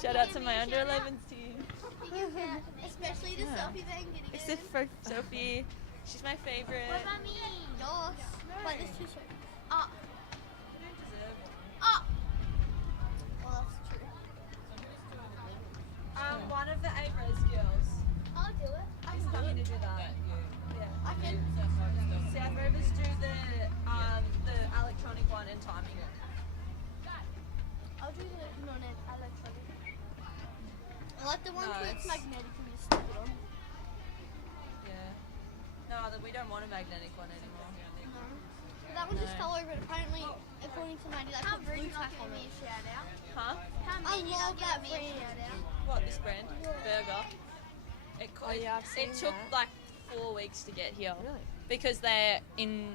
Shout out to my under 11s team. Especially the Sophie van getting Except for Sophie. She's my favorite. What about me? Yours. But there's two Sophies. You don't deserve one. Well, that's true. One of the 8 Rose girls I'll do it. is coming to do that. Yeah. I can. South Rovers do the electronic one and timing. I'll do the non-electronic. I like the one No, where it's it's- magnetic and you stick it on. Yeah. No, we don't want a magnetic one anymore. No. But that one just No. fell over. And apparently, according to Mandy, they put blue tack on it. Huh? I love that brand. What, this brand? Burger. I've seen It took that. like 4 weeks to get here. Really? Because they're in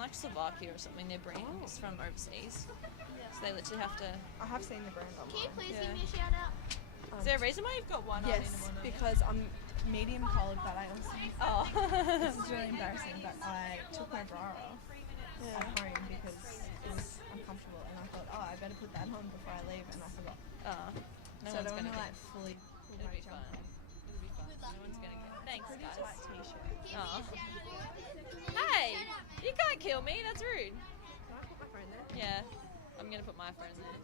like Slovakia or something. Their brand is from overseas. So they literally have to. I have seen the brand Can online. you please Yeah. give me a shout out? Is there a reason why you've got one on Yes, and one on? because I'm medium collared, but I also. Oh. This is really embarrassing, but I took my bra off at home because it was uncomfortable, and I thought, I better put that on before I leave, and I forgot. Oh. No So I one's don't want gonna to get. fully pull It'll my be jumper fun. off. It'll be fun. No one's gonna get. Thanks, Pretty guys. tight t-shirt. Oh. Shout Hey, you can't kill me. That's rude. Can I put my phone there? Yeah, I'm gonna put my phone there.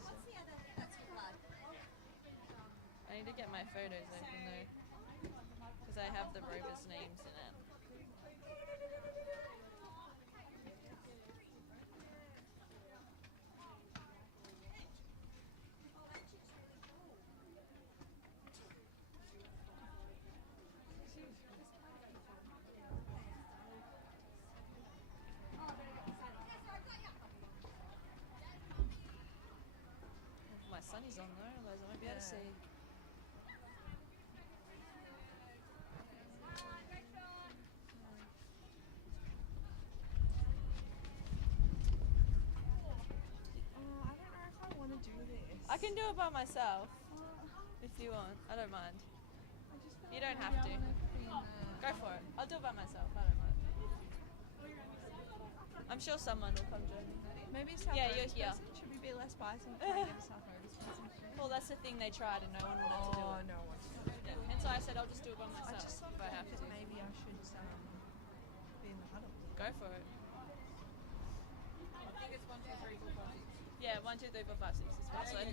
I need to get my photos open though, because I have the Rovers' names in it. My sunny's on though, otherwise I won't be able to see. I don't know if I want to do this. I can do it by myself if you want. I don't mind. You don't have to. Go for it. I'll do it by myself. I don't mind. I'm sure someone will come join me. Maybe a South Yeah, Rovers you're here. person. Should we be less biased and try and get a South Rovers person? Well, that's the thing they tried and no one wanted to do Oh, it. no one. Yeah. And so I said I'll just do it by I myself just if I have that to. maybe I should be in the huddle. Go for it. Yeah, 1, 2, 3, 4, 5, 6 is password.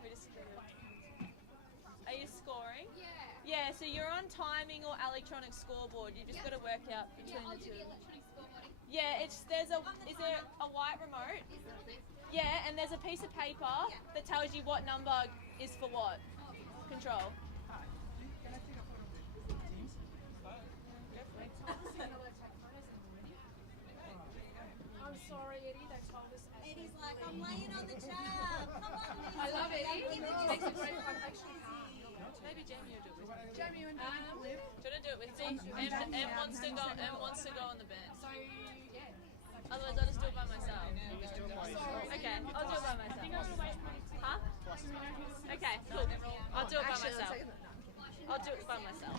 We just did it. Are you scoring? Yeah. Yeah, so you're on timing or electronic scoreboard. You just got to work out between the two. Yeah, is there a white remote? Yeah, and there's a piece of paper that tells you what number is for what. Control. I'm sorry, Eddie, they told us. Eddie's like, I'm laying on the chair. Come on, I love Eddie. Takes a break. I'm actually Maybe Jamie will do it with me. Jamie and Anna live. Do you want to do it with me? Em wants to go on the bench. So, yeah. Otherwise, I'll just do it by myself. Okay, I'll do it by myself. Huh? Okay, cool. I'll do it by myself. I'll do it by myself.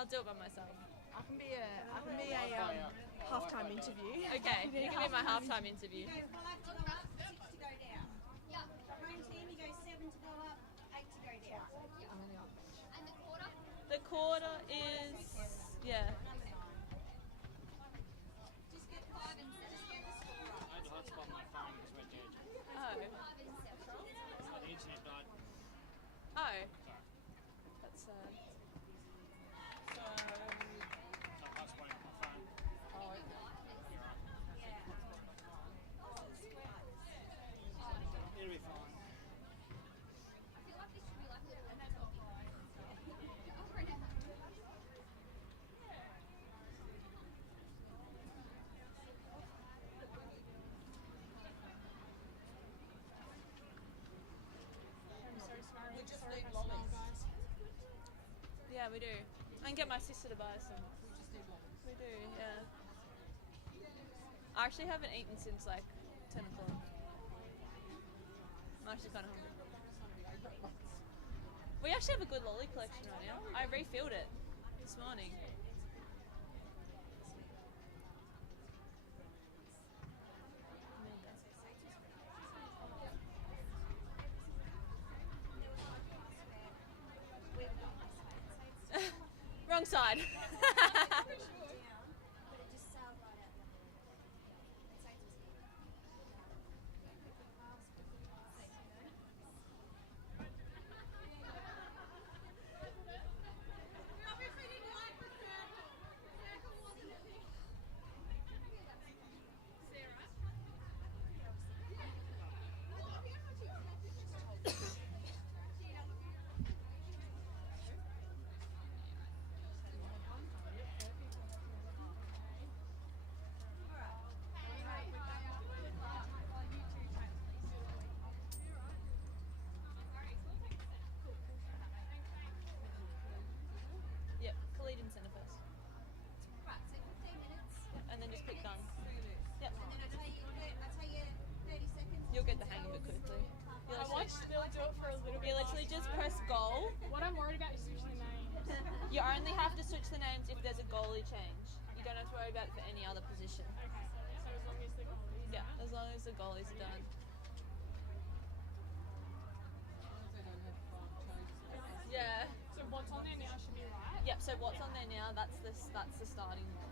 I'll do it by myself. I can be a halftime interview. Okay, you can be my halftime interview. Well, I've got 6 to go down. Main team, you go 7 to go up, 8 to go down. And the quarter? The quarter is, yeah. Just get 5 and 7. Just get the score up. I had the hotspot on my phone because we're dead. Oh. 5 and 7. The internet died. Oh. That's So I'm hotspotting on my phone. oh, okay. It'll be fine. I feel like this should be like a little topic. I'm so sorry. We just need lollies. Guys. Yeah, we do. I can get my sister to buy some. We do, yeah. I actually haven't eaten since like 10 o'clock. I'm actually kind of hungry. We actually have a good lolly collection right now. I refilled it this morning. side. Yep, Collegians Centre first. Right, so 15 minutes. And then just click done. Yep. And then I tell you 30 seconds. You'll get the hang of it quickly. You I literally, watched Bill do it for a little you bit. literally just press goal. What I'm worried about is switching the names. You only have to switch the names if there's a goalie change. You don't have to worry about it for any other position. Okay, so as long as the goal is. Yeah, as long as the goalie's done. Yeah. So what's on there now should be right. Yep. So what's on there now? That's the starting one.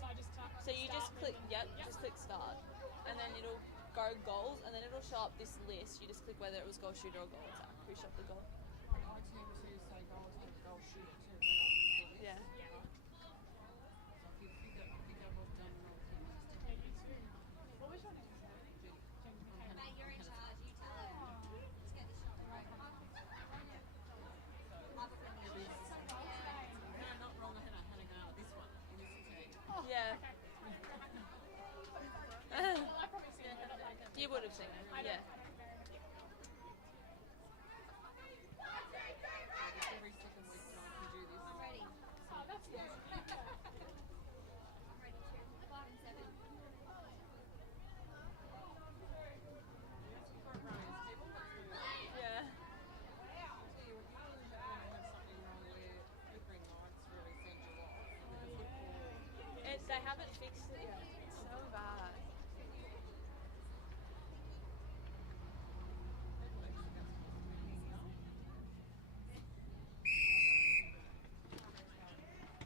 So I just tap. So you just click. Yep. Just click start, and then it'll go goals, and then it'll show up this list. You just click whether it was goal shooter or goal attack. We shot the goal. Yeah. What was your name? Mate, you're in charge. You tell him. Let's get this shot right. Yeah. Well, I probably seen it. You would have seen it. Yeah. I'm ready. Oh, that's good. I'm ready too. 5 and 7. Yeah. They haven't fixed it yet. It's so bad.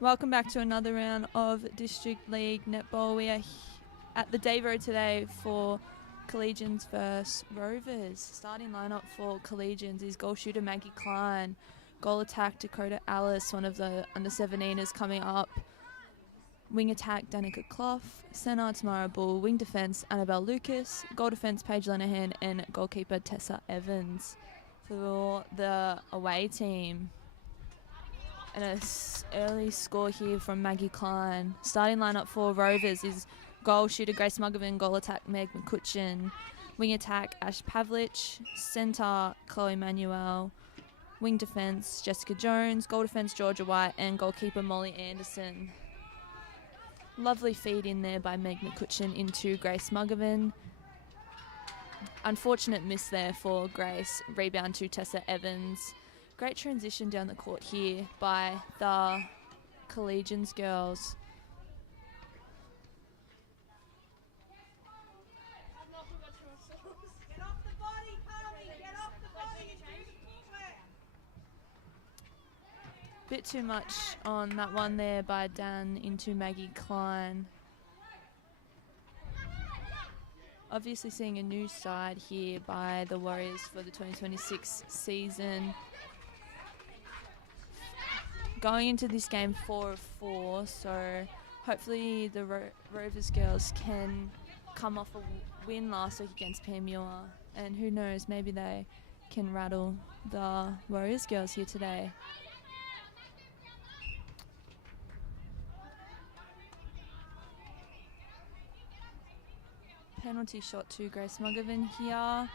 Welcome back to another round of District League Netball. We are at the Davo today for Collegians vs Rovers. Starting lineup for Collegians is goal shooter Maggie Klein, goal attack Dakota Alice, one of the under 17ers coming up. Wing attack Danica Clough, centre Tamara Bull, wing defence Annabelle Lucas, goal defence Paige Lenahan, and goalkeeper Tessa Evans for the away team. And an early score here from Maggie Klein. Starting lineup for Rovers is goal shooter Grace Muggerman, goal attack Meg McCutcheon, wing attack Ash Pavlich, centre Chloe Manuel, wing defence Jessica Jones, goal defence Georgia White, and goalkeeper Molly Anderson. Lovely feed in there by Meg McCutcheon into Grace Muggerman. Unfortunate miss there for Grace. Rebound to Tessa Evans. Great transition down the court here by the Collegians girls. Get off the body, Carly. Get off the body and do the footwear. Bit too much on that one there by Dan into Maggie Klein. Obviously seeing a new side here by the Warriors for the 2026 season. Going into this game 4-4, so hopefully the Rovers girls can come off a win last week against Panmure, and who knows, maybe they can rattle the Warriors girls here today. Penalty shot to Grace Muggerman here,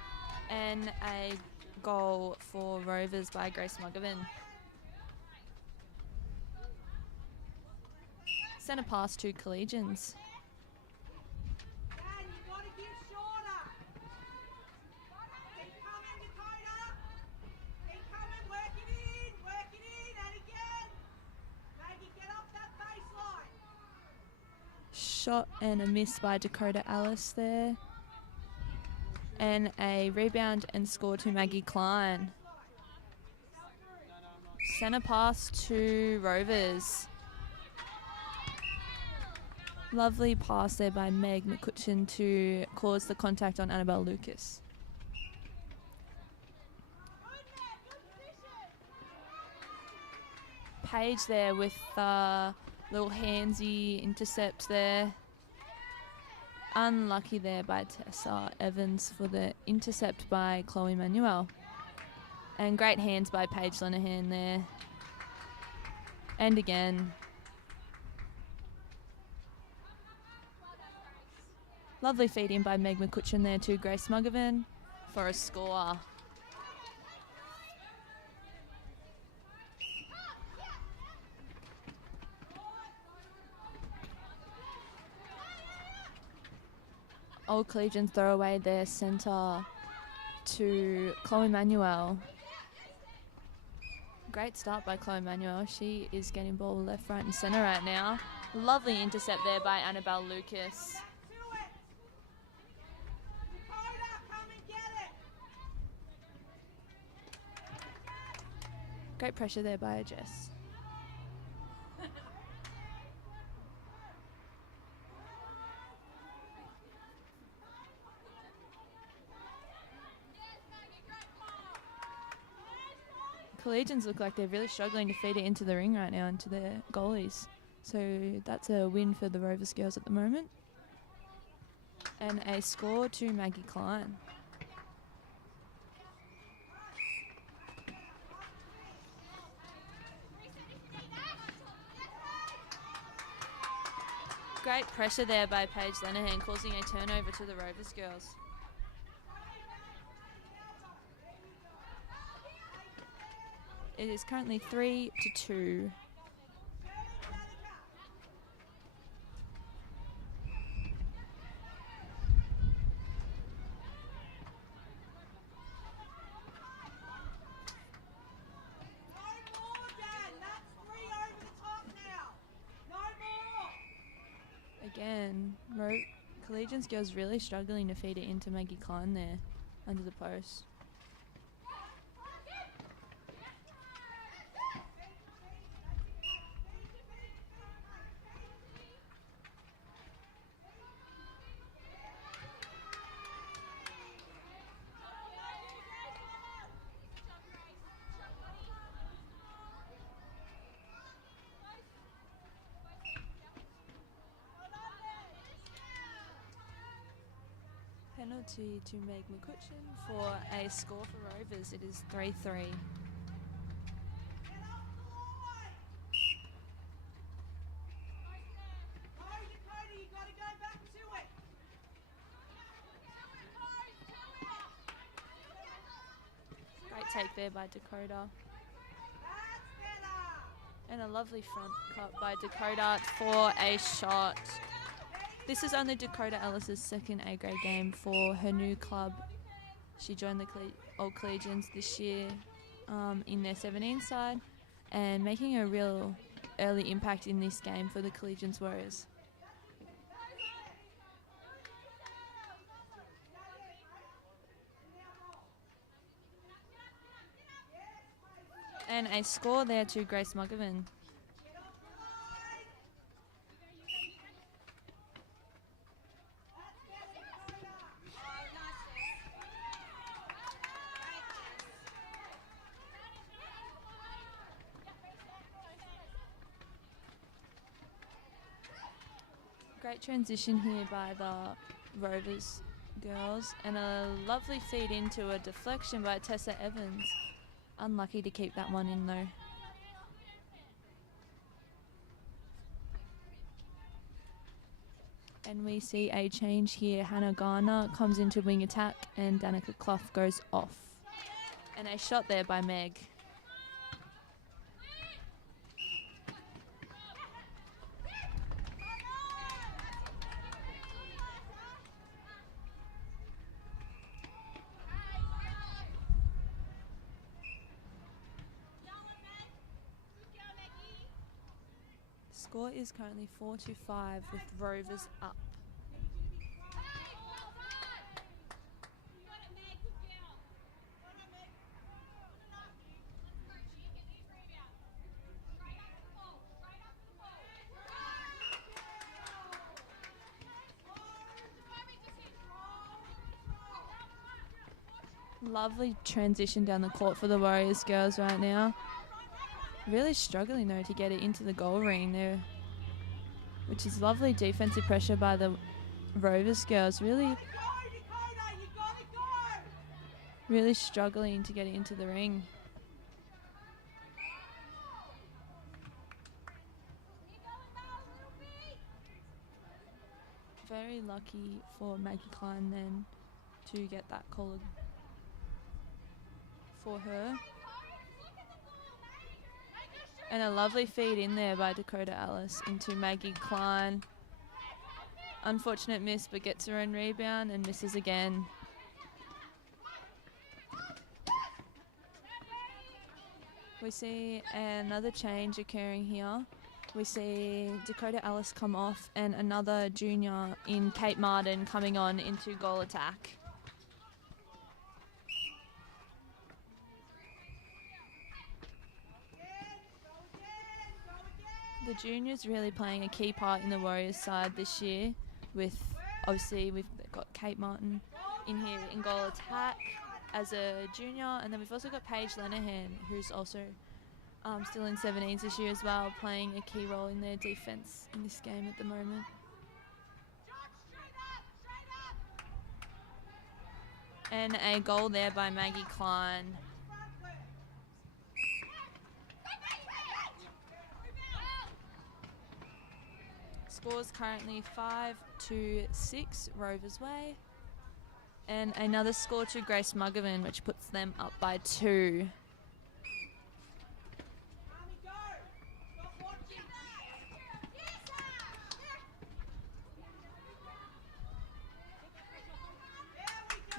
and a goal for Rovers by Grace Muggerman. Centre pass to Collegians. Dan, you've got to give shorter. Keep coming, Dakota. Keep coming, work it in, and again. Maggie, get off that baseline. Shot and a miss by Dakota Alice there. And a rebound and score to Maggie Klein. Centre pass to Rovers. Lovely pass there by Meg McCutcheon to cause the contact on Annabelle Lucas. Paige there with little handsy intercept there. Unlucky there by Tessa Evans for the intercept by Chloe Manuel. And great hands by Paige Lenehan there. And again. Lovely feed in by Meg McCutcheon there to Grace Muggovan for a score. Old Collegians throw away their centre to Chloe Manuel. Great start by Chloe Manuel. She is getting ball left, right and centre right now. Lovely intercept there by Annabelle Lucas. Great pressure there by Jess. Collegians look like they're really struggling to feed it into the ring right now, into their goalies. So that's a win for the Rovers girls at the moment. And a score to Maggie Klein. Great pressure there by Paige Lenehan, causing a turnover to the Rovers girls. It is currently 3-2. Again, Collegians girls really struggling to feed it into Maggie Klein there under the post. Penalty to Meg McCutcheon for a score for Rovers. It is 3-3. Great take there by Dakota. And a lovely front cut by Dakota for a shot. This is only Dakota Ellis's second A-grade game for her new club. She joined the Old Collegians this year in their 17 side and making a real early impact in this game for the Collegians Warriors. And a score there to Grace Muggovan. Great transition here by the Rovers girls and a lovely feed into a deflection by Tessa Evans. Unlucky to keep that one in though. And we see a change here. Hannah Garner comes into wing attack and Danica Clough goes off. And a shot there by Meg. Score is currently 4-5 with Rovers up. Lovely transition down the court for the Warriors girls right now. Really struggling though to get it into the goal ring there, which is lovely defensive pressure by the Rovers girls. Really struggling to get it into the ring. Very lucky for Maggie Klein then to get that call for her. And a lovely feed in there by Dakota Ellis into Maggie Klein. Unfortunate miss, but gets her own rebound and misses again. We see another change occurring here. We see Dakota Ellis come off and another junior in Kate Martin coming on into goal attack. The juniors really playing a key part in the Warriors side this year, with obviously we've got Kate Martin in here in goal attack as a junior, and then we've also got Paige Lenahan, who's also still in 17s this year as well, playing a key role in their defense in this game at the moment. And a goal there by Maggie Klein. Scores currently 5-6 Rovers way. And another score to Grace Muggerman, which puts them up by 2.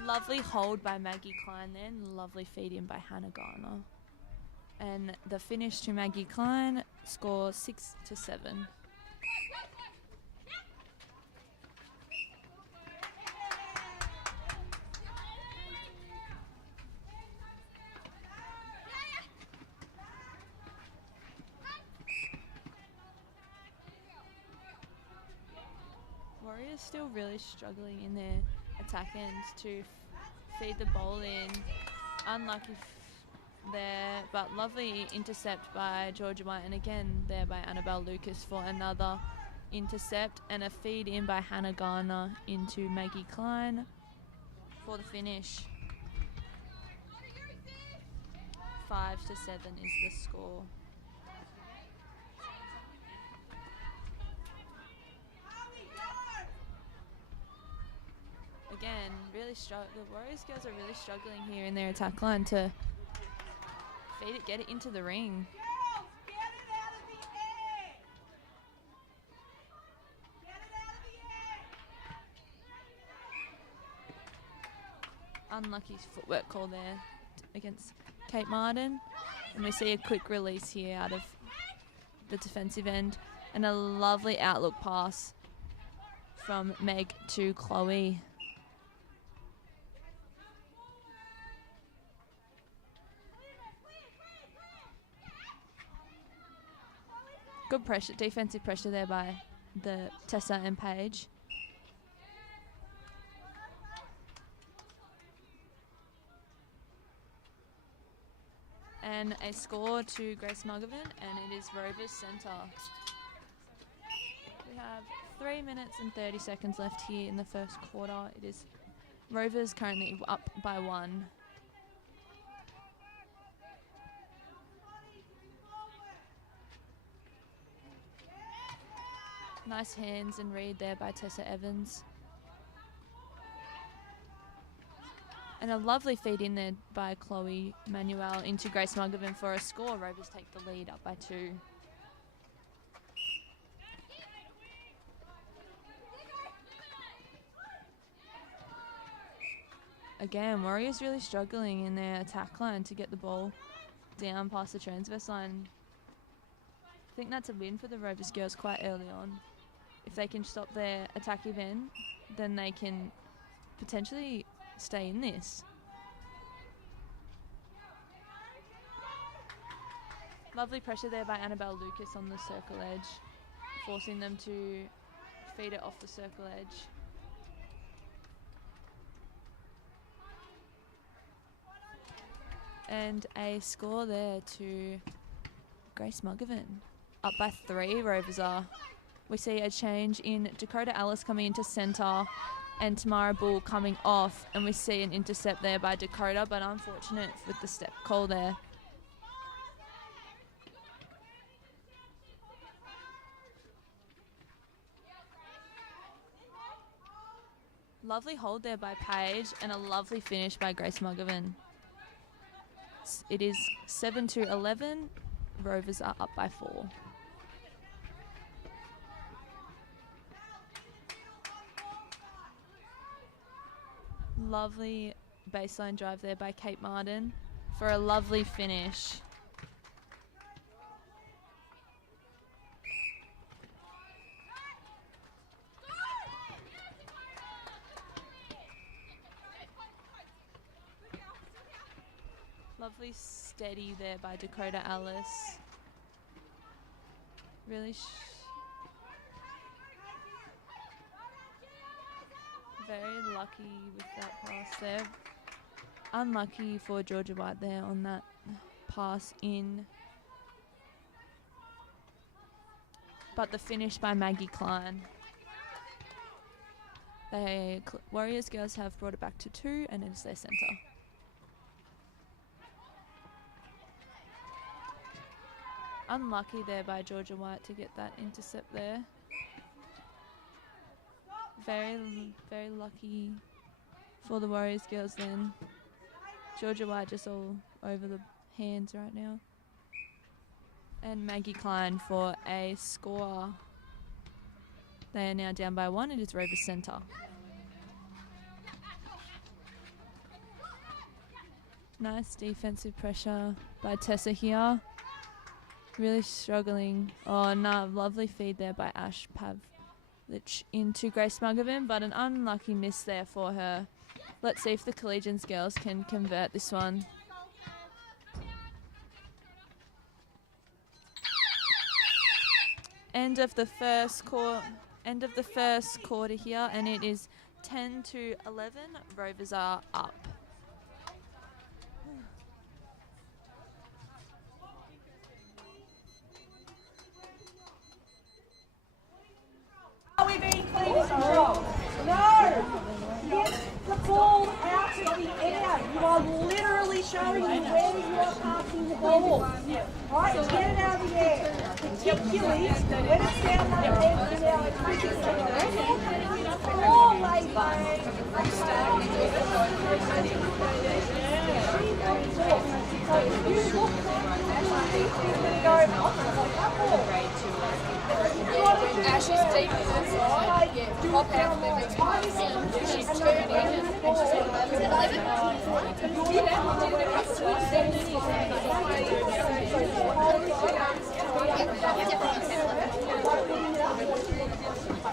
Lovely hold by Maggie Klein then. Lovely feed in by Hannah Garner. And the finish to Maggie Klein, score 6-7. Warriors still really struggling in their attack end to feed the ball in. Unlucky there, but lovely intercept by Georgia White, and again there by Annabelle Lucas for another intercept, and a feed in by Hannah Garner into Maggie Klein for the finish. 5-7 is the score. Again, really the Warriors girls are really struggling here in their attack line to feed it, get it into the ring. Girls, get it out of the air! Get it out of the air! Unlucky footwork call there against Kate Martin. And we see a quick release here out of the defensive end. And a lovely outlook pass from Meg to Chloe. Good pressure, defensive pressure there by the Tessa and Paige. And a score to Grace Muggerman, and it is Rovers centre. We have 3 minutes and 30 seconds left here in the first quarter. It is Rovers currently up by 1. Nice hands and read there by Tessa Evans. And a lovely feed in there by Chloe Manuel into Grace Muggerman for a score. Rovers take the lead up by 2. Again, Warriors really struggling in their attack line to get the ball down past the transverse line. I think that's a win for the Rovers girls quite early on. If they can stop their attacking end, then they can potentially stay in this. Lovely pressure there by Annabelle Lucas on the circle edge, forcing them to feed it off the circle edge. And a score there to Grace Muggervan. Up by 3, Rovers are. We see a change in Dakota Alice coming into centre and Tamara Bull coming off. And we see an intercept there by Dakota, but unfortunate with the step call there. Lovely hold there by Paige and a lovely finish by Grace Muggervan. It is 7-11. Rovers are up by 4. Lovely baseline drive there by Kate Martin for a lovely finish. Lovely steady there by Dakota Alice. Really very lucky with that pass there. Unlucky for Georgia White there on that pass in. But the finish by Maggie Klein. The Warriors girls have brought it back to 2 and it is their centre. Unlucky there by Georgia White to get that intercept there. Very, very lucky for the Warriors girls then. Georgia White just all over the hands right now. And Maggie Klein for a score. They are now down by 1. It is Rovers centre. Nice defensive pressure by Tessa here. Really struggling. Oh, no, lovely feed there by Ash Pavlich into Grace Muggervan, but an unlucky miss there for her. Let's see if the Collegians girls can convert this one. End of the first quarter here, and it is 10-11. Rovers are up. Are we being clean control? No! Get the ball out of the air. You are literally showing me where you are passing the ball. Right, get it out of the air. Particularly when it's down that edge and now it's pushing it. Ball, Ash's deep inside, pop out the next one. She's turning and she's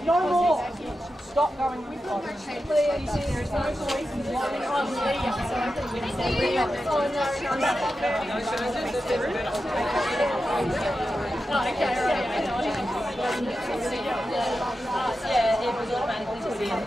no more. Stop going with us. Please, there's no voice in line on Yeah, it was automatically put in.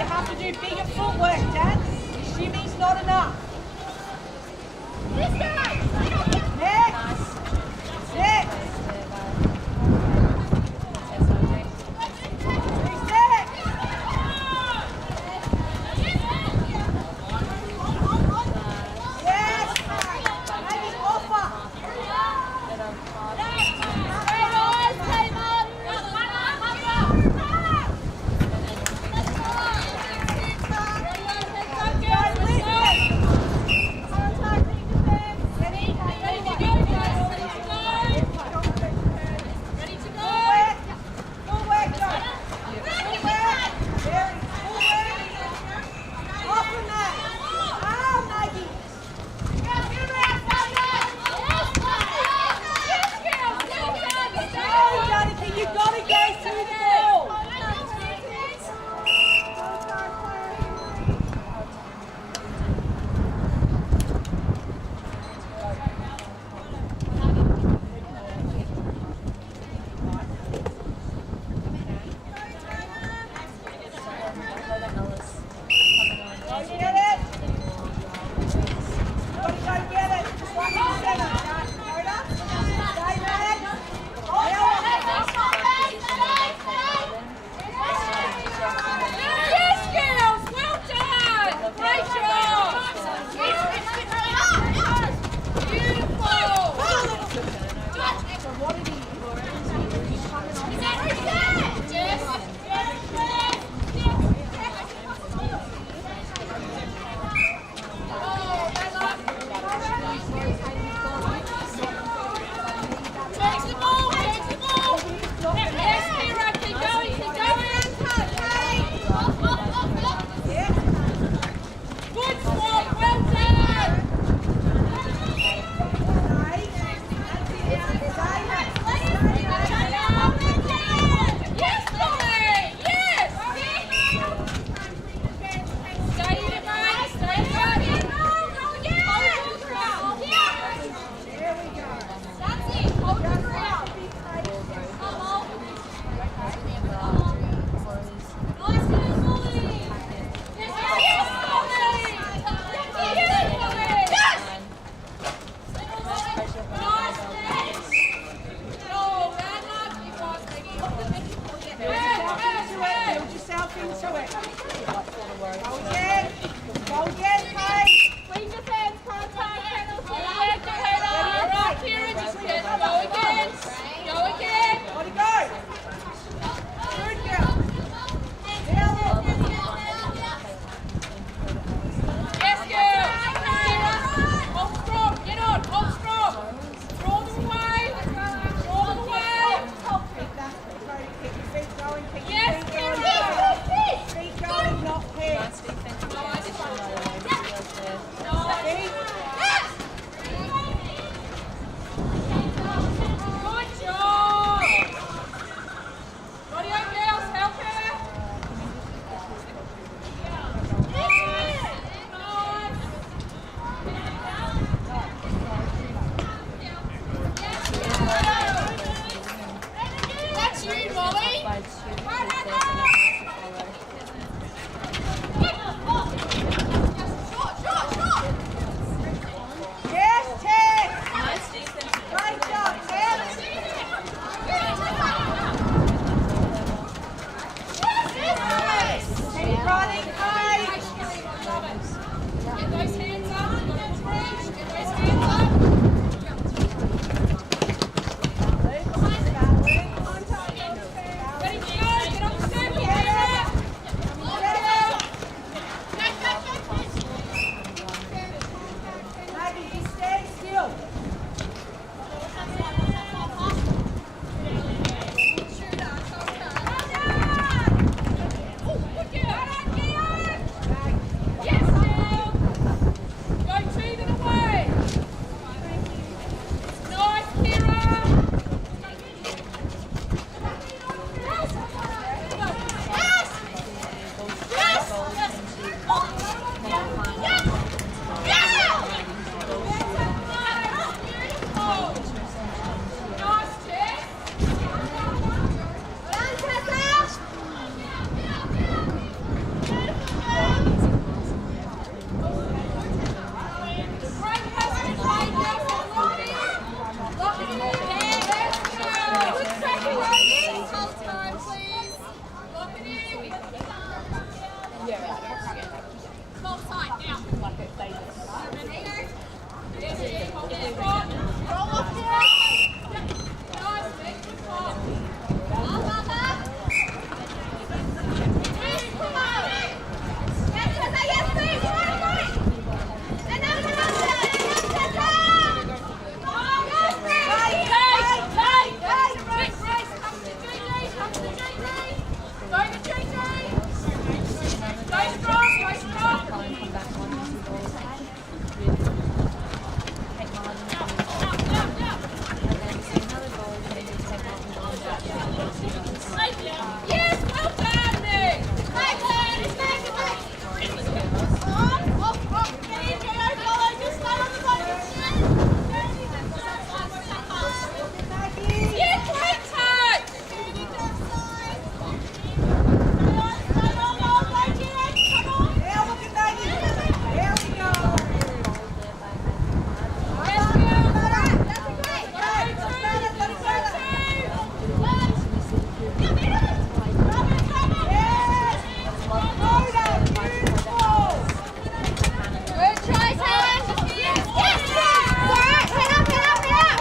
You have to do bigger footwork, Dad. Shimmy's not enough. Next. Next. Ready? Ball side now. Roll off here. Nice, big ball. Come on. Yes, please. Yes, well done, Nick. Yes, great touch. Now look at Maggie. There we go. Good try, Helen. Yes, yes, yes. Head up, head up, head up.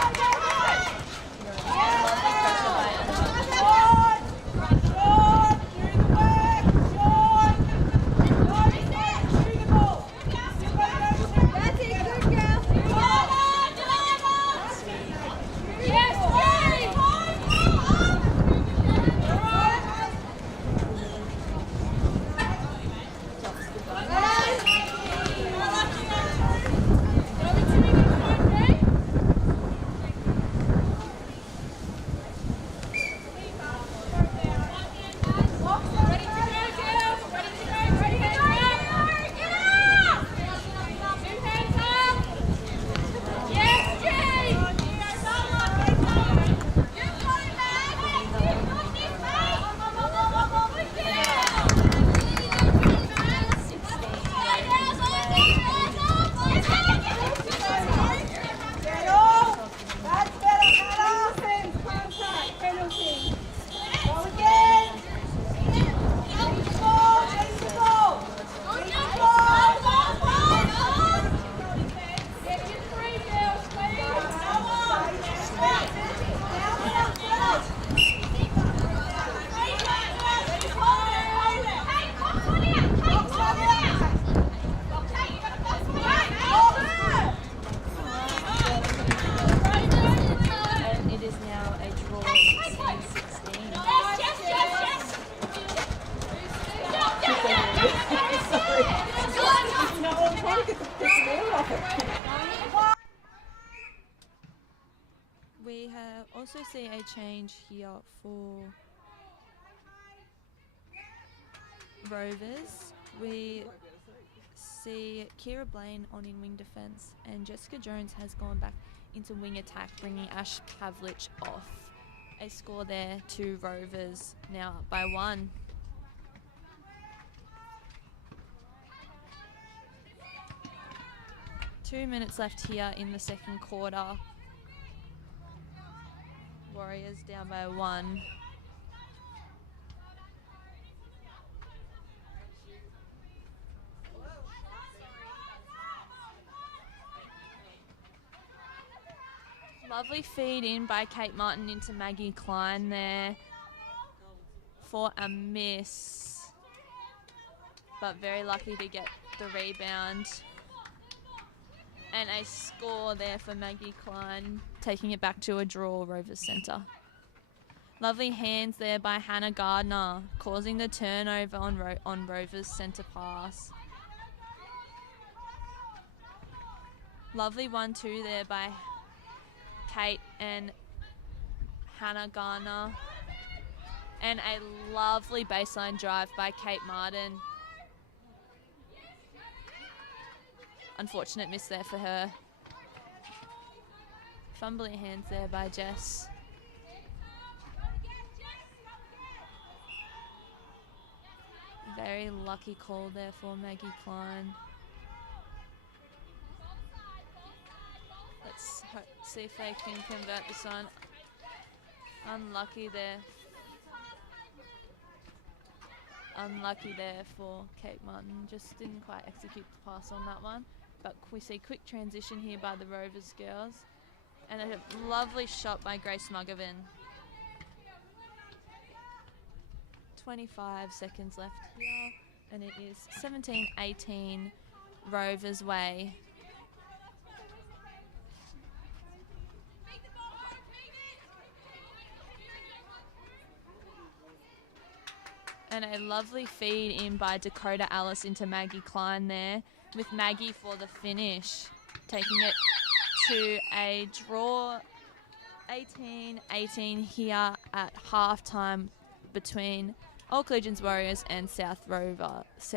That's it, good girl. Yes, That's better, Hannah. Contact, penalty. Go again. Change the ball, change the ball. Change the ball. Get your 3 girls, please. And it is now a draw 16-16. No, I'm trying to get the ball off it. We have also see a change here for Rovers. We see Kira Blaine on in wing defence, and Jessica Jones has gone back into wing attack, bringing Ash Pavlich off. A score there to Rovers, now up by 1. Two minutes left here in the second quarter. Warriors down by 1. Lovely feed in by Kate Martin into Maggie Klein there for a miss, but very lucky to get the rebound. And a score there for Maggie Klein, taking it back to a draw, Rovers Centre. Lovely hands there by Hannah Gardner, causing the turnover on Rovers Centre pass. Lovely 1-2 there by Kate and Hannah Garner. And a lovely baseline drive by Kate Martin. Unfortunate miss there for her. Fumbling hands there by Jess. Very lucky call there for Maggie Klein. Let's see if they can convert this one. Unlucky there. unlucky there for Kate Martin. Just didn't quite execute the pass on that one. But we see quick transition here by the Rovers girls. And a lovely shot by Grace Muggervan. 25 seconds left here. And it is 17-18 Rovers way. And a lovely feed in by Dakota Alice into Maggie Klein there, with Maggie for the finish, taking it to a draw 18-18 here at halftime between Old Collegians Warriors and Sth Rovers.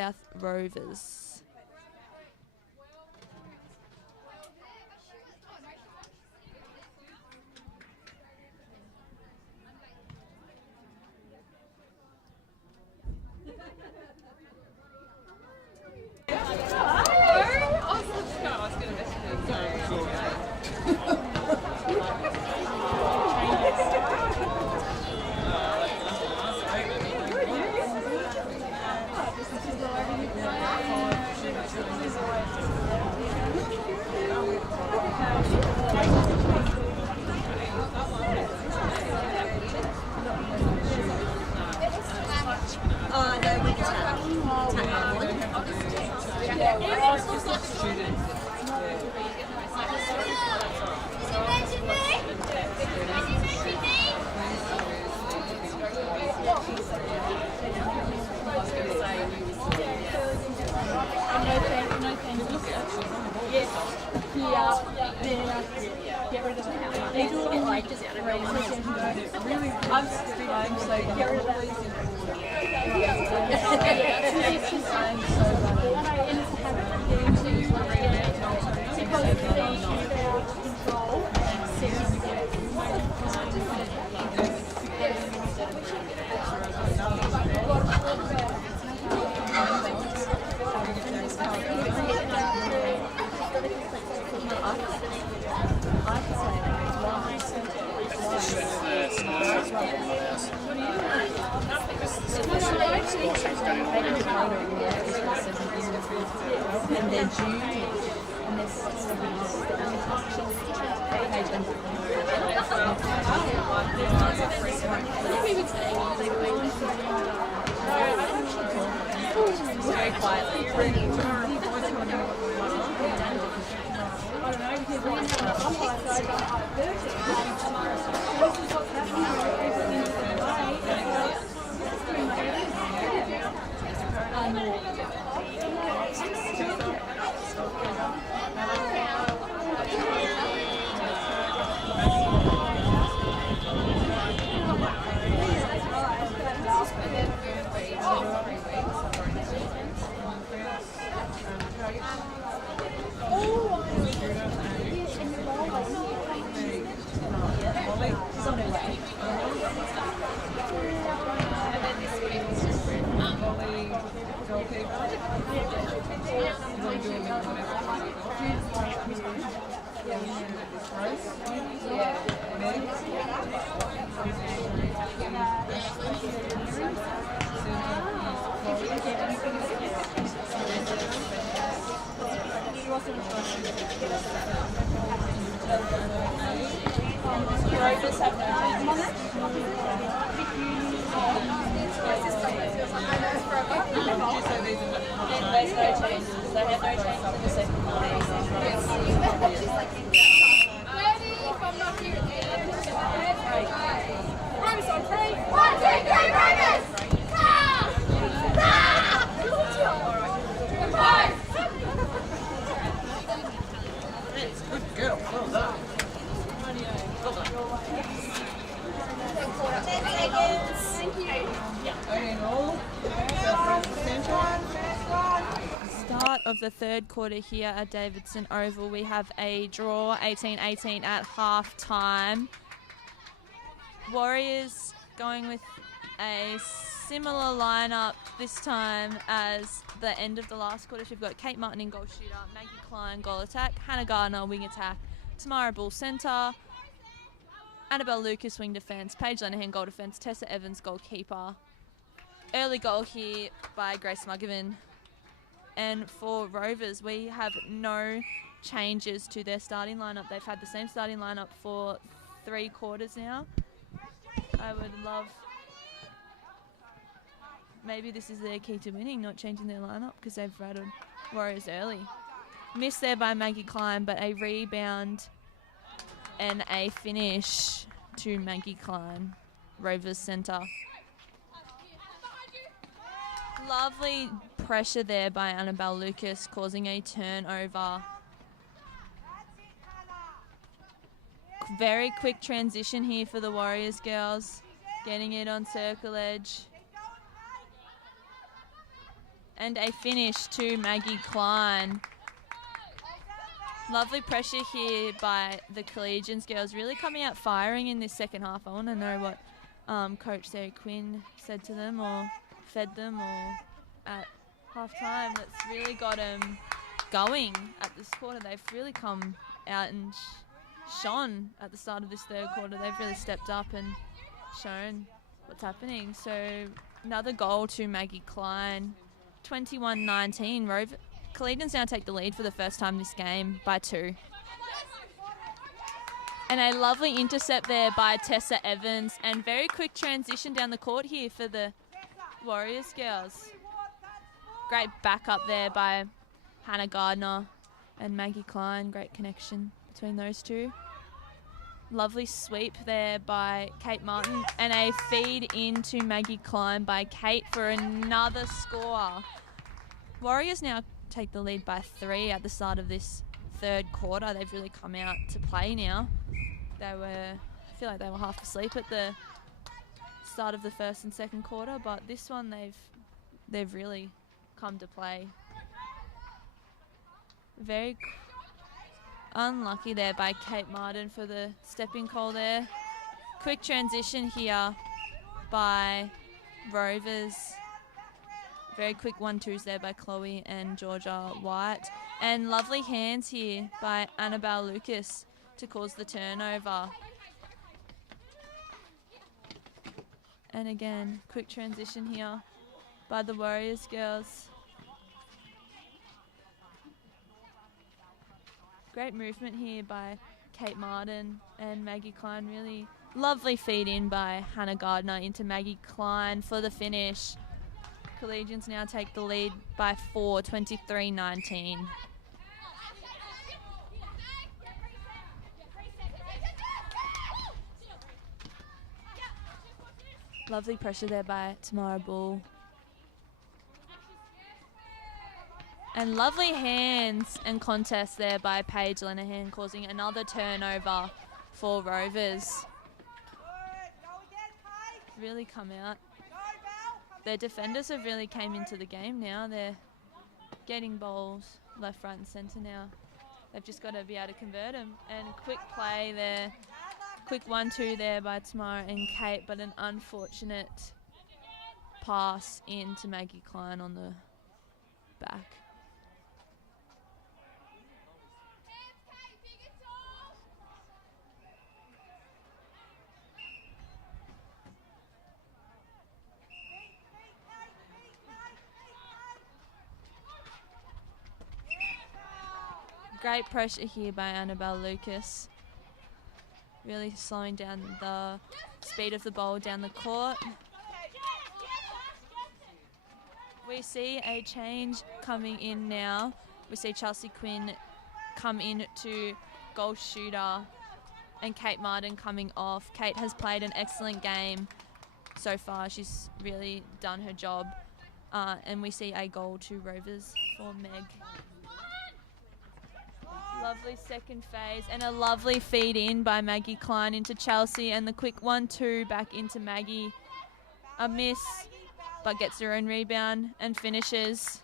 Of the third quarter here at Davidson Oval, we have a draw 18-18 at half time. Warriors going with a similar lineup this time as the end of the last quarter. So we've got Kate Martin in goal shooter, Maggie Klein goal attack, Hannah Gardner wing attack, Tamara Bull centre, Annabelle Lucas wing defence, Paige Lenahan goal defence, Tessa Evans goalkeeper. Early goal here by Grace Muggerman. And for Rovers, we have no changes to their starting lineup. They've had the same starting lineup for 3 quarters now. I would love... Maybe this is their key to winning, not changing their lineup because they've rattled Warriors early. Missed there by Maggie Klein, but a rebound and a finish to Maggie Klein, Rovers centre. Lovely pressure there by Annabelle Lucas, causing a turnover. Very quick transition here for the Warriors girls, getting it on circle edge. And a finish to Maggie Klein. Lovely pressure here by the Collegians girls, really coming out firing in this second half. I want to know what Coach Sarah Quinn said to them or fed them or at half-time. That's really got them going at this quarter. They've really come out and shone at the start of this third quarter. They've really stepped up and shown what's happening. So another goal to Maggie Klein. 21-19. Collegians now take the lead for the first time this game by 2. And a lovely intercept there by Tessa Evans, and very quick transition down the court here for the Warriors girls. Great backup there by Hannah Gardner and Maggie Klein. Great connection between those two. Lovely sweep there by Kate Martin, and a feed into Maggie Klein by Kate for another score. Warriors now take the lead by 3 at the start of this third quarter. They've really come out to play now. I feel like they were half asleep at the start of the first and second quarter, but this one they've really come to play. Very unlucky there by Kate Martin for the stepping call there. Quick transition here by Rovers. Very quick 1-2s there by Chloe and Georgia White. And lovely hands here by Annabelle Lucas to cause the turnover. And again, quick transition here by the Warriors girls. Great movement here by Kate Martin and Maggie Klein. Really lovely feed in by Hannah Gardner into Maggie Klein for the finish. Collegians now take the lead by 4, 23-19. Lovely pressure there by Tamara Bull. And lovely hands and contest there by Paige Lenahan, causing another turnover for Rovers. Really come out. Their defenders have really came into the game now. They're getting balls left, right and centre now. They've just got to be able to convert them. And quick play there. Quick 1-2 there by Tamara and Kate, but an unfortunate pass into Maggie Klein on the back. Great pressure here by Annabelle Lucas. Really slowing down the speed of the ball down the court. We see a change coming in now. We see Chelsea Quinn come in to goal shooter and Kate Martin coming off. Kate has played an excellent game so far. She's really done her job. And we see a goal to Rovers for Meg. Lovely second phase and a lovely feed in by Maggie Klein into Chelsea, and the quick 1-2 back into Maggie. A miss, but gets her own rebound and finishes.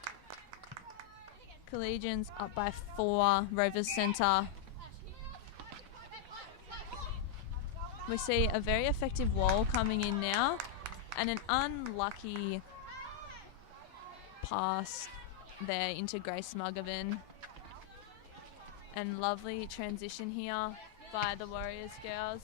Collegians up by 4, Rovers centre. We see a very effective wall coming in now and an unlucky pass there into Grace Muggerman. And lovely transition here by the Warriors girls.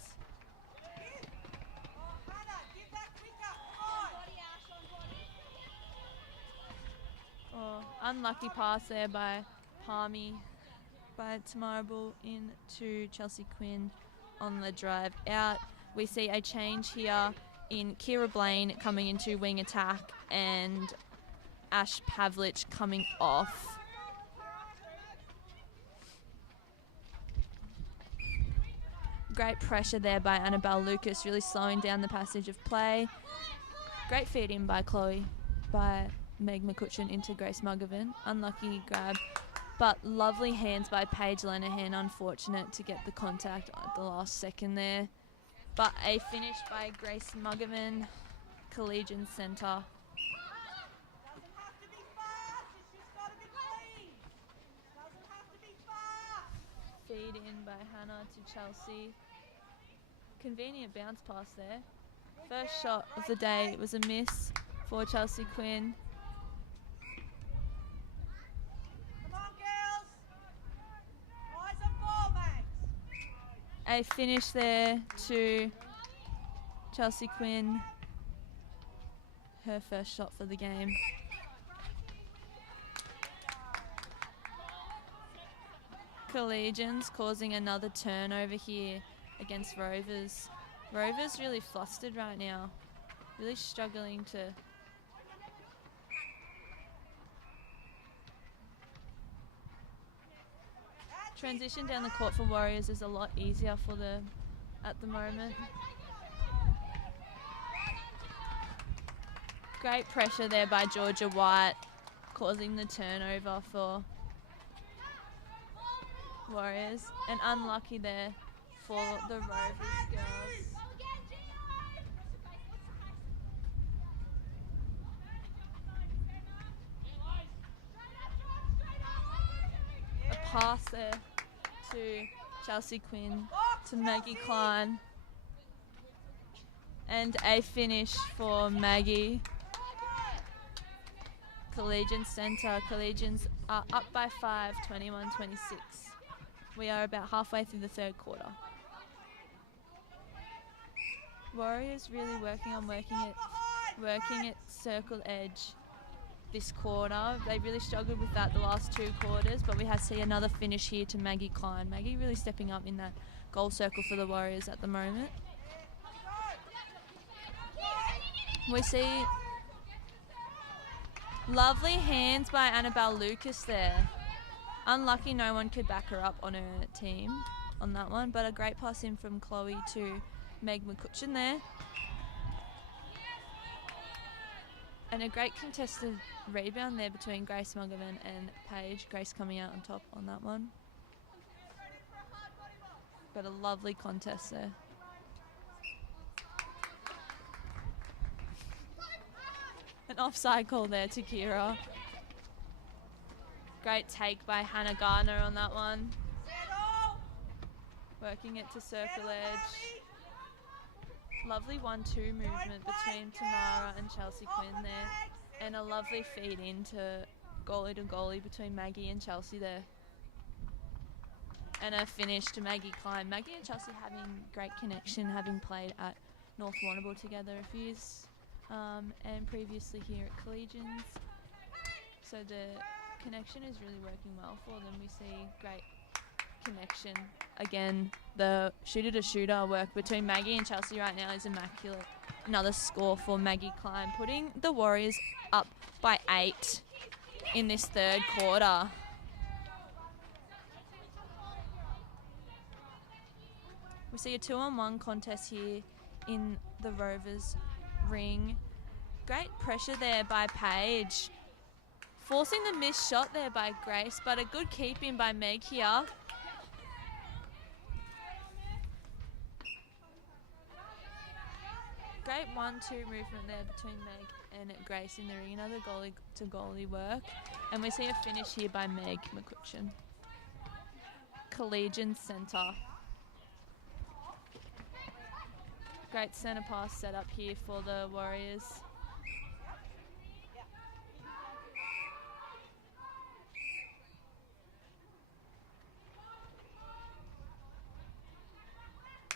unlucky pass there by Palmy, by Tamara Bull into Chelsea Quinn on the drive out. We see a change here in Kira Blaine coming into wing attack and Ash Pavlich coming off. Great pressure there by Annabelle Lucas, really slowing down the passage of play. Great feed in by Chloe, by Meg McCutcheon into Grace Mugovan. Unlucky grab, but lovely hands by Paige Lenahan. Unfortunate to get the contact at the last second there. But a finish by Grace Mugovan, Collegians Centre. Feed in by Hannah to Chelsea. Convenient bounce pass there. First shot of the day was a miss for Chelsea Quinn. Come on, girls. Eyes on ball, mate. A finish there to Chelsea Quinn. Her first shot for the game. Collegians causing another turnover here against Rovers. Rovers really flustered right now. Really struggling to transition down the court for Warriors is a lot easier for them at the moment. Great pressure there by Georgia White, causing the turnover for Warriors, and unlucky there for the Rovers girls. A pass there to Chelsea Quinn, to Maggie Klein, and a finish for Maggie. Collegians Centre. Collegians are up by 5, 21-26. We are about halfway through the third quarter. Warriors really working it circle edge this quarter. They really struggled with that the last 2 quarters, but we have see another finish here to Maggie Klein. Maggie really stepping up in that goal circle for the Warriors at the moment. We see lovely hands by Annabelle Lucas there. Unlucky no one could back her up on her team on that one, but a great pass in from Chloe to Meg McCutcheon there. And a great contested rebound there between Grace Mugovan and Paige. Grace coming out on top on that one. But a lovely contest there. An offside call there to Kira. Great take by Hannah Gardner on that one. Working it to circle edge. Lovely 1-2 movement between Tamara and Chelsea Quinn there. And a lovely feed into goalie to goalie between Maggie and Chelsea there. And a finish to Maggie Klein. Maggie and Chelsea having great connection, having played at North Warrnambool together a few years and previously here at Collegians. So the connection is really working well for them. We see great connection. Again, the shooter-to-shooter work between Maggie and Chelsea right now is immaculate. Another score for Maggie Klein, putting the Warriors up by 8 in this third quarter. We see a 2-on-1 contest here in the Rovers ring. Great pressure there by Paige. Forcing the missed shot there by Grace, but a good keep in by Meg here. Great 1-2 movement there between Meg and Grace in the ring. Another goalie to goalie work. And we see a finish here by Meg McCutcheon. Collegians Centre. Great centre pass set up here for the Warriors.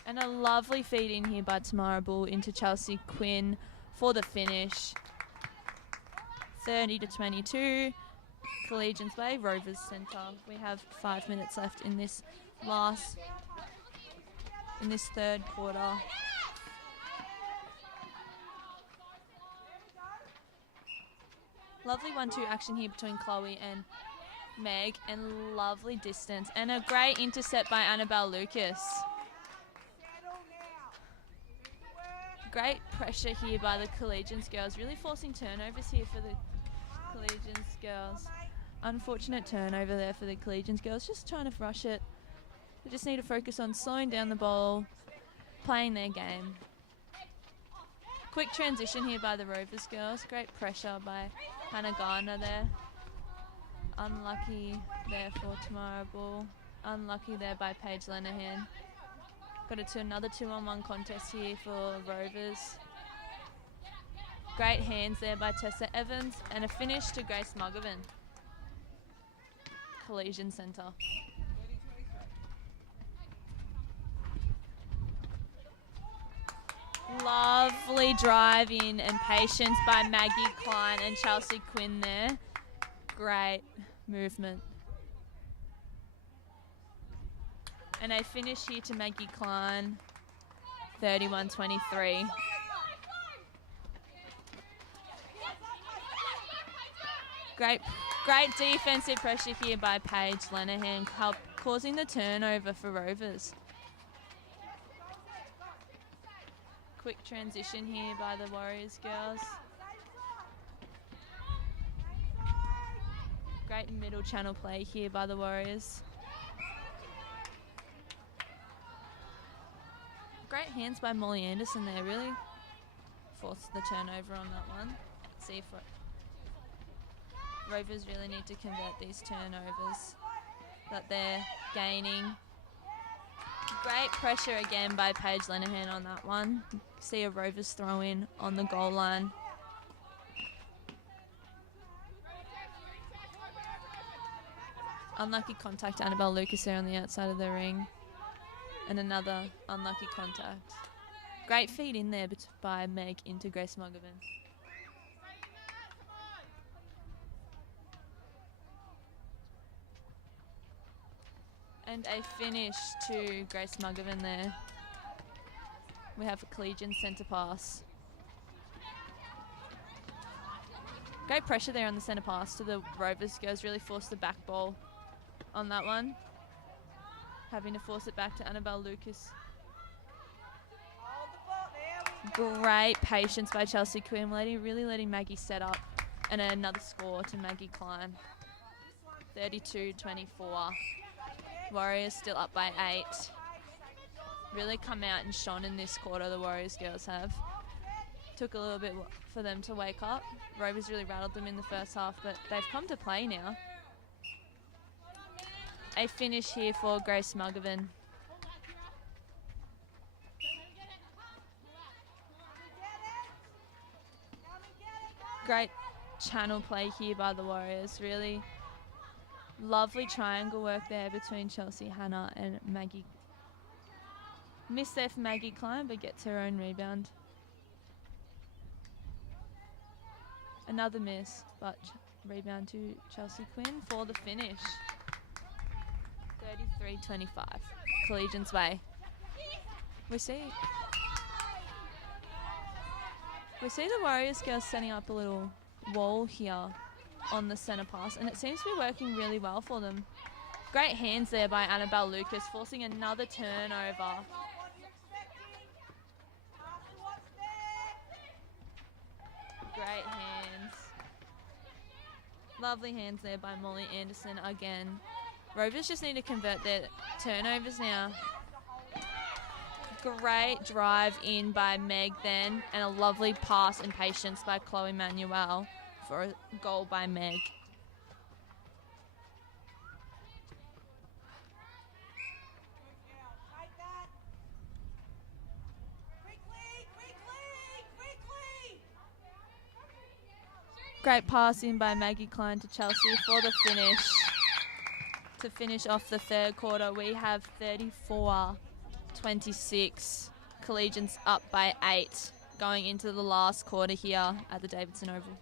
And a lovely feed in here by Tamara Bull into Chelsea Quinn for the finish. 30-22. Collegians Way, Rovers Centre. We have 5 minutes left in this third quarter. Lovely 1-2 action here between Chloe and Meg, and lovely distance. And a great intercept by Annabelle Lucas. Great pressure here by the Collegians girls, really forcing turnovers here for the Collegians girls. Unfortunate turnover there for the Collegians girls, just trying to rush it. They just need to focus on slowing down the ball, playing their game. Quick transition here by the Rovers girls, great pressure by Hannah Garner there. Unlucky there for Tamara Ball. Unlucky there by Paige Lenahan. Got it to another 2-on-1 contest here for Rovers. Great hands there by Tessa Evans, and a finish to Grace Muggervan. Collegian Centre. Lovely drive in and patience by Maggie Klein and Chelsea Quinn there. Great movement. And a finish here to Maggie Klein, 31-23. Great defensive pressure here by Paige Lenahan, causing the turnover for Rovers. Quick transition here by the Warriors girls. Great middle channel play here by the Warriors. Great hands by Molly Anderson there, really forced the turnover on that one. Let's see if Rovers really need to convert these turnovers that they're gaining. Great pressure again by Paige Lenahan on that one. See a Rovers throw in on the goal line. Unlucky contact, Annabelle Lucas there on the outside of the ring. And another unlucky contact. Great feed in there by Meg into Grace Muggervan. And a finish to Grace Muggervan there. We have a Collegian centre pass. Great pressure there on the centre pass to the Rovers girls, really forced the back ball on that one. Having to force it back to Annabelle Lucas. Great patience by Chelsea Quinn, really letting Maggie set up. And another score to Maggie Klein. 32-24. Warriors still up by 8. Really come out and shone in this quarter, the Warriors girls have. Took a little bit for them to wake up. Rovers really rattled them in the first half, but they've come to play now. A finish here for Grace Muggervan. Great channel play here by the Warriors, really lovely triangle work there between Chelsea, Hannah and Maggie. Miss there for Maggie Klein, but gets her own rebound. Another miss, but rebound to Chelsea Quinn for the finish. 33-25, Collegians Way. We see the Warriors girls setting up a little wall here on the centre pass, and it seems to be working really well for them. Great hands there by Annabelle Lucas, forcing another turnover. Great hands. Lovely hands there by Molly Anderson again. Rovers just need to convert their turnovers now. Great drive in by Meg then, and a lovely pass and patience by Chloe Manuel for a goal by Meg. Great pass in by Maggie Klein to Chelsea for the finish. To finish off the third quarter, we have 34-26. Collegians up by 8 going into the last quarter here at the Davidson Oval.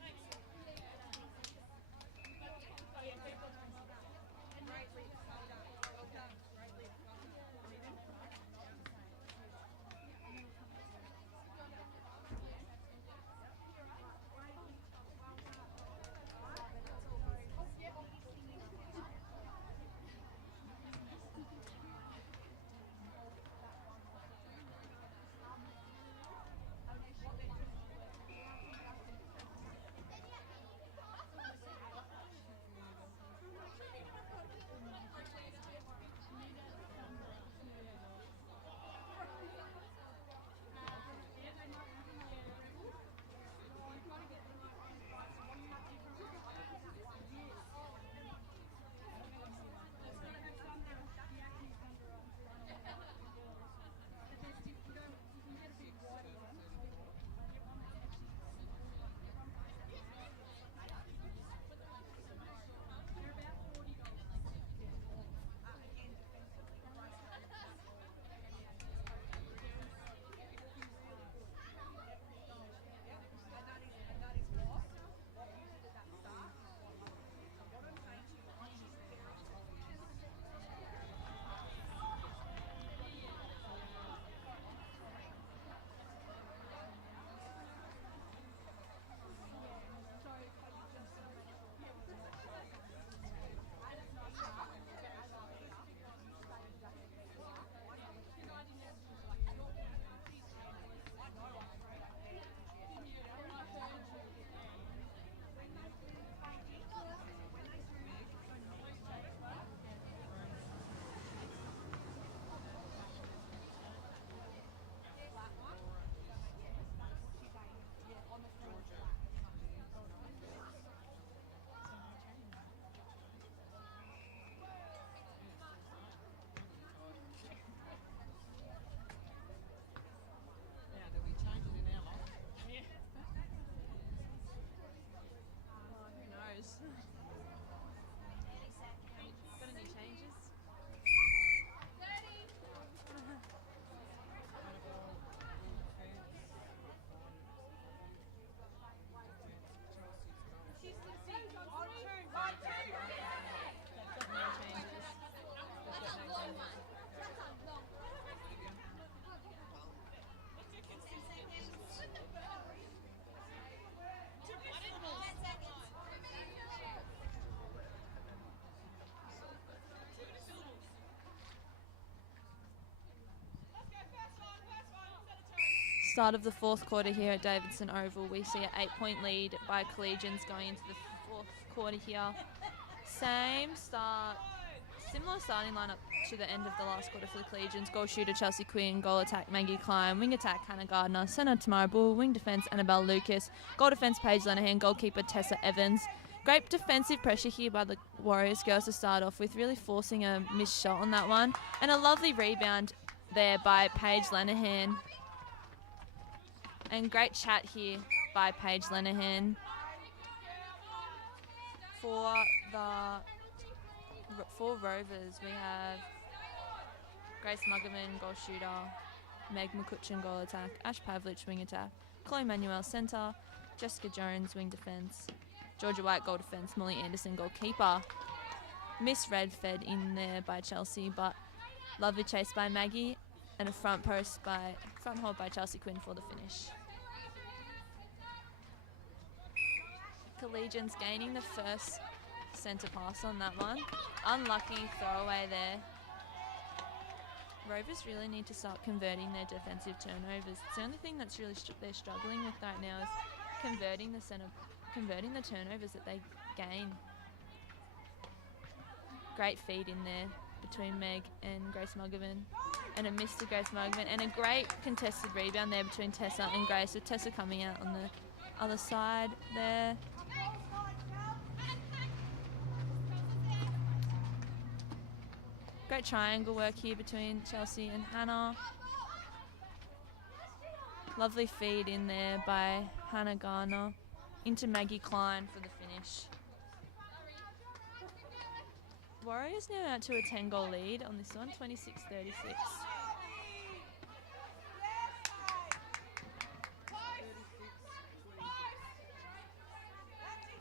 Start of the fourth quarter here at Davidson Oval. We see an 8-point lead by Collegians going into the fourth quarter here. Same start, similar starting lineup to the end of the last quarter for the Collegians. Goal shooter Chelsea Quinn, goal attack Maggie Klein, wing attack Hannah Gardner, centre Tamara Bull, wing defence Annabelle Lucas, goal defence Paige Lenahan, goalkeeper Tessa Evans. Great defensive pressure here by the Warriors girls to start off with, really forcing a missed shot on that one. And a lovely rebound there by Paige Lenahan. And great chat here by Paige Lenahan. For Rovers, we have Grace Muggerman, goal shooter, Meg McCutcheon, goal attack, Ash Pavlich, wing attack, Chloe Manuel, centre, Jessica Jones, wing defence, Georgia White, goal defence, Molly Anderson, goalkeeper. Misread fed in there by Chelsea, but lovely chase by Maggie and a front hold by Chelsea Quinn for the finish. Collegians gaining the first centre pass on that one. Unlucky throwaway there. Rovers really need to start converting their defensive turnovers. It's the only thing that's really they're struggling with right now is converting the turnovers that they gain. Great feed in there between Meg and Grace Muggerman. And a miss to Grace Muggerman. And a great contested rebound there between Tessa and Grace, with Tessa coming out on the other side there. Great triangle work here between Chelsea and Hannah. Lovely feed in there by Hannah Garner into Maggie Klein for the finish. Warriors now out to a 10-goal lead on this one, 26-36.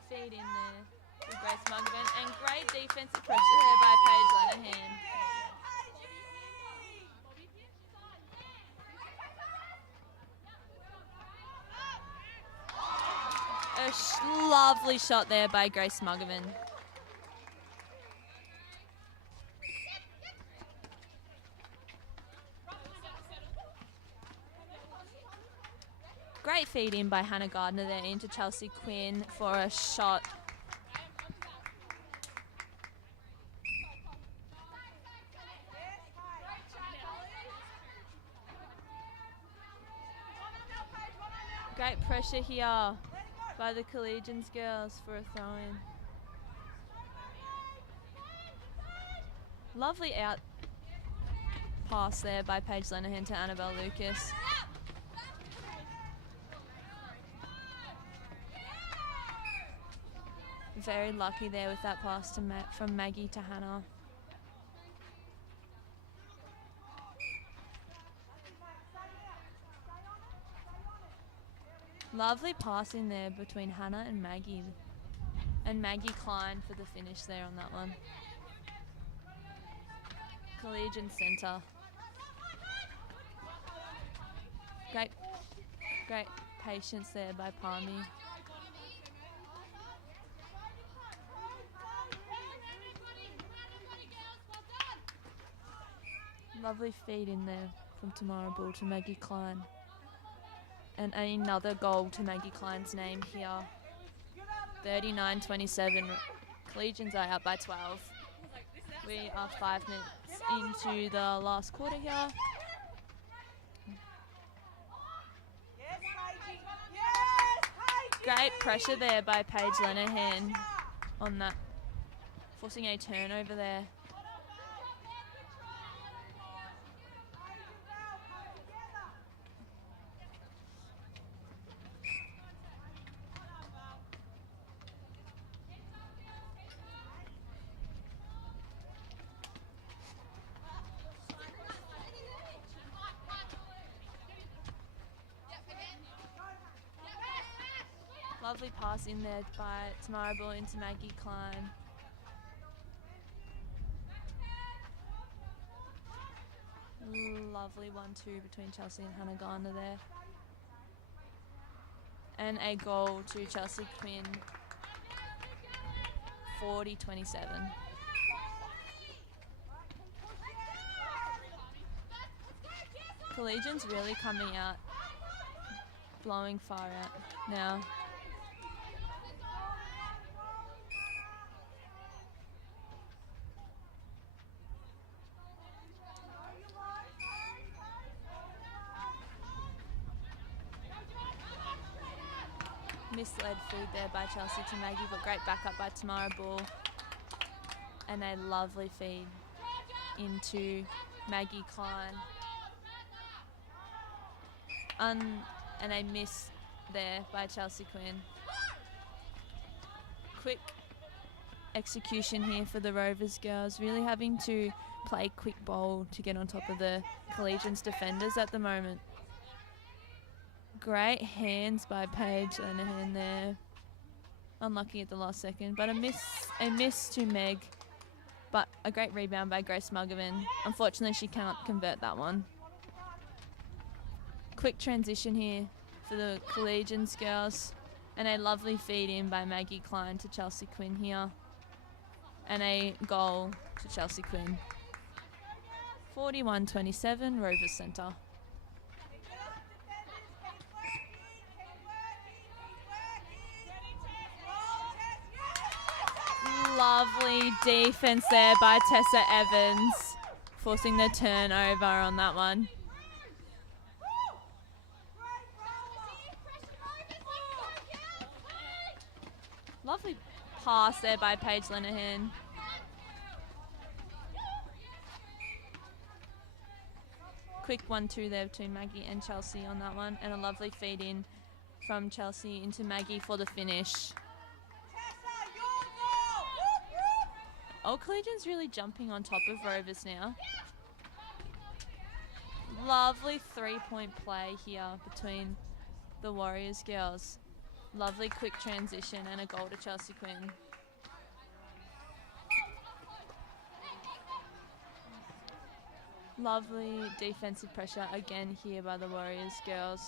Feed in there to Grace Muggerman, and great defensive pressure there by Paige Lenahan. A lovely shot there by Grace Muggerman. Great feed in by Hannah Gardner there into Chelsea Quinn for a shot. Great pressure here by the Collegians girls for a throw-in. Lovely out pass there by Paige Lenahan to Annabelle Lucas. Very lucky there with that pass to from Maggie to Hannah. Lovely passing there between Hannah and Maggie. And Maggie Klein for the finish there on that one. Collegian centre. Great patience there by Palmy. Lovely feed in there from Tamara Bull to Maggie Klein. And another goal to Maggie Klein's name here. 39-27. Collegians are out by 12. We are 5 minutes into the last quarter here. Great pressure there by Paige Lenahan on that, forcing a turnover there. Lovely pass in there by Tamara Bull into Maggie Klein. Lovely 1-2 between Chelsea and Hannah Garner there. And a goal to Chelsea Quinn, 40-27. Collegians really coming out blowing far out now. Misled feed there by Chelsea to Maggie, but great backup by Tamara Ball. And a lovely feed into Maggie Klein. And a miss there by Chelsea Quinn. Quick execution here for the Rovers girls, really having to play quick ball to get on top of the Collegians defenders at the moment. Great hands by Paige Lenehan there. Unlucky at the last second, but a miss to Meg, but a great rebound by Grace Muggerman. Unfortunately, she can't convert that one. Quick transition here for the Collegians girls, and a lovely feed in by Maggie Klein to Chelsea Quinn here, and a goal to Chelsea Quinn. 41-27, Rovers Centre. Lovely defense there by Tessa Evans, forcing the turnover on that one. Lovely pass there by Paige Lenehan. Quick 1-2 there between Maggie and Chelsea on that one, and a lovely feed in from Chelsea into Maggie for the finish. Old Collegians really jumping on top of Rovers now. Lovely 3-point play here between the Warriors girls. Lovely quick transition and a goal to Chelsea Quinn. Lovely defensive pressure again here by the Warriors girls.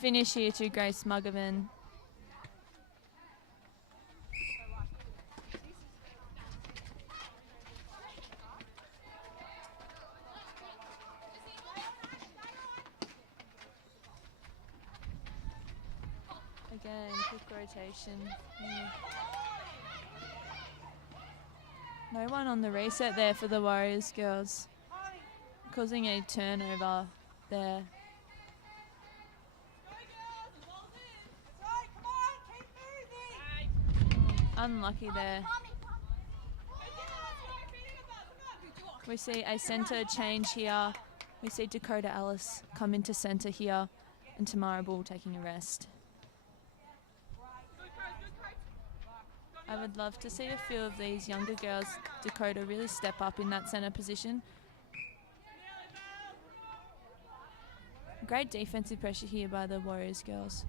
Finish here to Grace Muggerman. Again, quick rotation. Yeah. No one on the reset there for the Warriors girls, causing a turnover there. Unlucky there. We see a centre change here. We see Dakota Ellis come into centre here, and Tamara Ball taking a rest. I would love to see a few of these younger girls, Dakota, really step up in that centre position. Great defensive pressure here by the Warriors girls.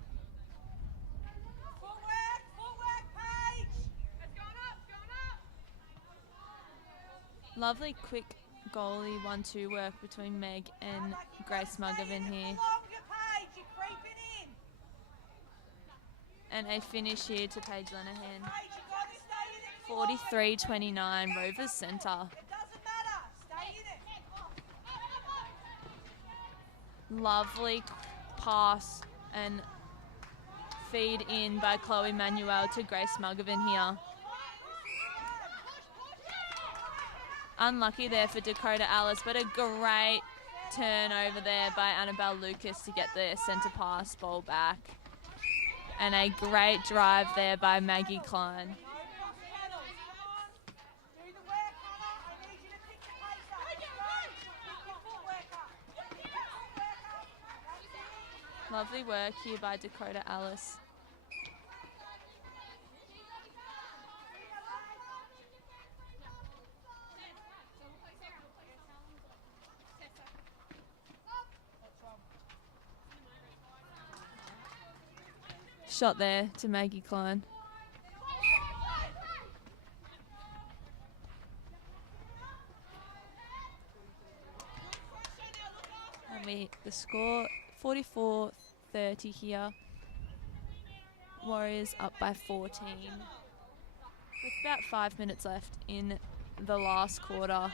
Lovely quick goalie 1-2 work between Meg and Grace Muggerman here. And a finish here to Paige Lenehan. 43-29, Rovers Centre. Lovely pass and feed in by Chloe Manuel to Grace Muggerman here. Unlucky there for Dakota Alice, but a great turnover there by Annabelle Lucas to get the centre pass ball back. And a great drive there by Maggie Klein. Lovely work here by Dakota Alice. Shot there to Maggie Klein. And the score 44-30 here. Warriors up by 14. With about 5 minutes left in the last quarter.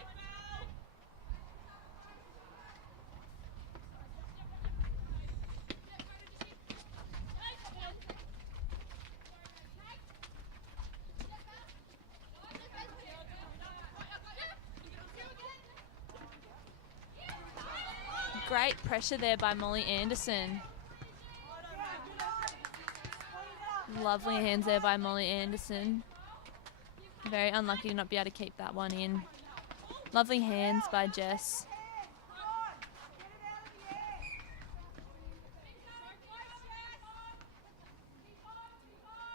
Great pressure there by Molly Anderson. Lovely hands there by Molly Anderson. Very unlucky to not be able to keep that one in. Lovely hands by Jess.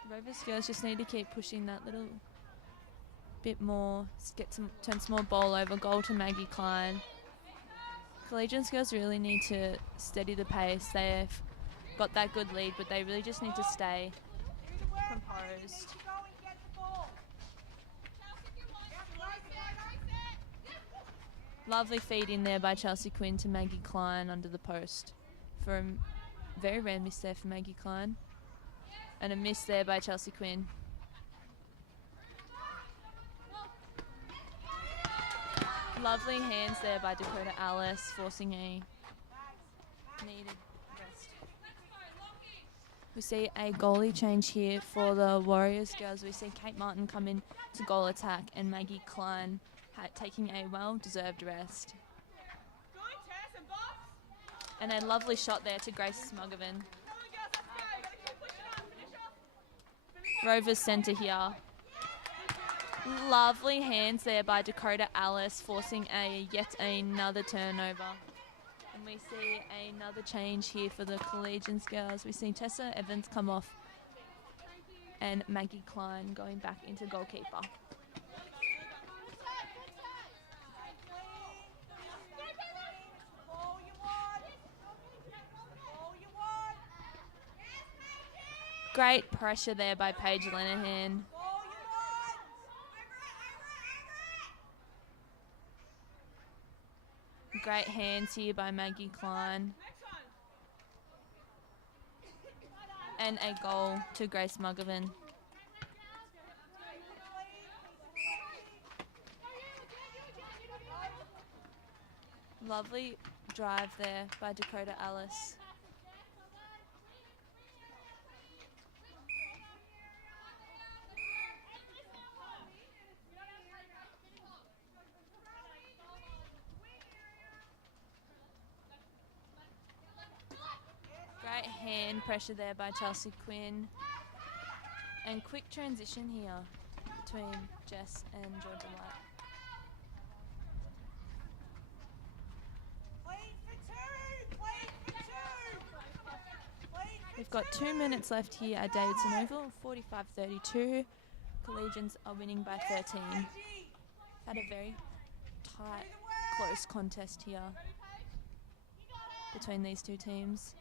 Rovers girls just need to keep pushing that little bit more. Turn small ball over. Goal to Maggie Klein. Collegians girls really need to steady the pace. They've got that good lead, but they really just need to stay composed. Lovely feed in there by Chelsea Quinn to Maggie Klein under the post. For a very rare miss there for Maggie Klein. And a miss there by Chelsea Quinn. Lovely hands there by Dakota Alice, forcing a needed rest. We see a goalie change here for the Warriors girls. We see Kate Martin come in to goal attack and Maggie Klein taking a well-deserved rest. And a lovely shot there to Grace Smuggervan. Rovers centre here. Lovely hands there by Dakota Alice, forcing yet another turnover. And we see another change here for the Collegians girls. We see Tessa Evans come off and Maggie Klein going back into goalkeeper. Great pressure there by Paige Lenahan. Great hands here by Maggie Klein. And a goal to Grace Muggervan. Lovely drive there by Dakota Alice. Great hand pressure there by Chelsea Quinn. And quick transition here between Jess and Georgia Light. We've got 2 minutes left here at Davidson Oval, 45-32. Collegians are winning by 13. Had a very tight, close contest here between these two teams.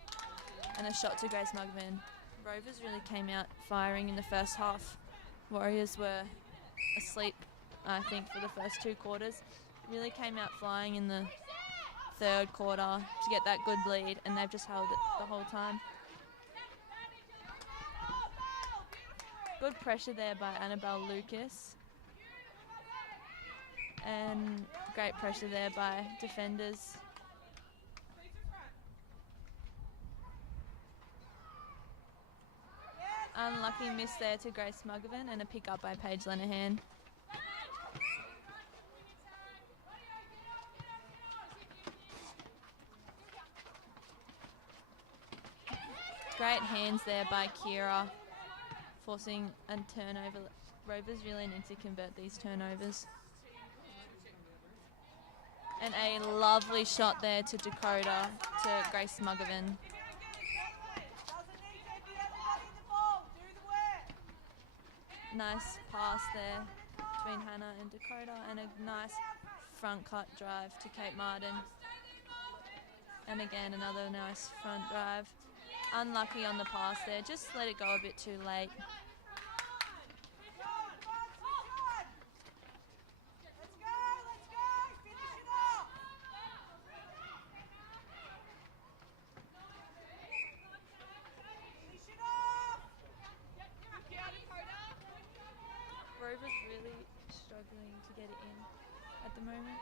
And a shot to Grace Mugman. Rovers really came out firing in the first half. Warriors were asleep, I think, for the first 2 quarters. Really came out flying in the third quarter to get that good lead, and they've just held it the whole time. Good pressure there by Annabelle Lucas. And great pressure there by defenders. Unlucky miss there to Grace Muggervan and a pick up by Paige Lenahan. Great hands there by Kira, forcing a turnover. Rovers really need to convert these turnovers. And a lovely shot there to Dakota, to Grace Muggervan. Nice pass there between Hannah and Dakota, and a nice front cut drive to Kate Martin. And again, another nice front drive. Unlucky on the pass there, just let it go a bit too late. get it in at the moment.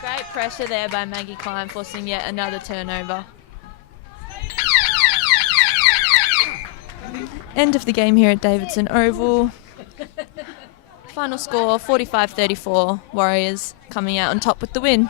Great pressure there by Maggie Klein, forcing yet another turnover. End of the game here at Davidson Oval. Final score 45-34, Warriors coming out on top with the win.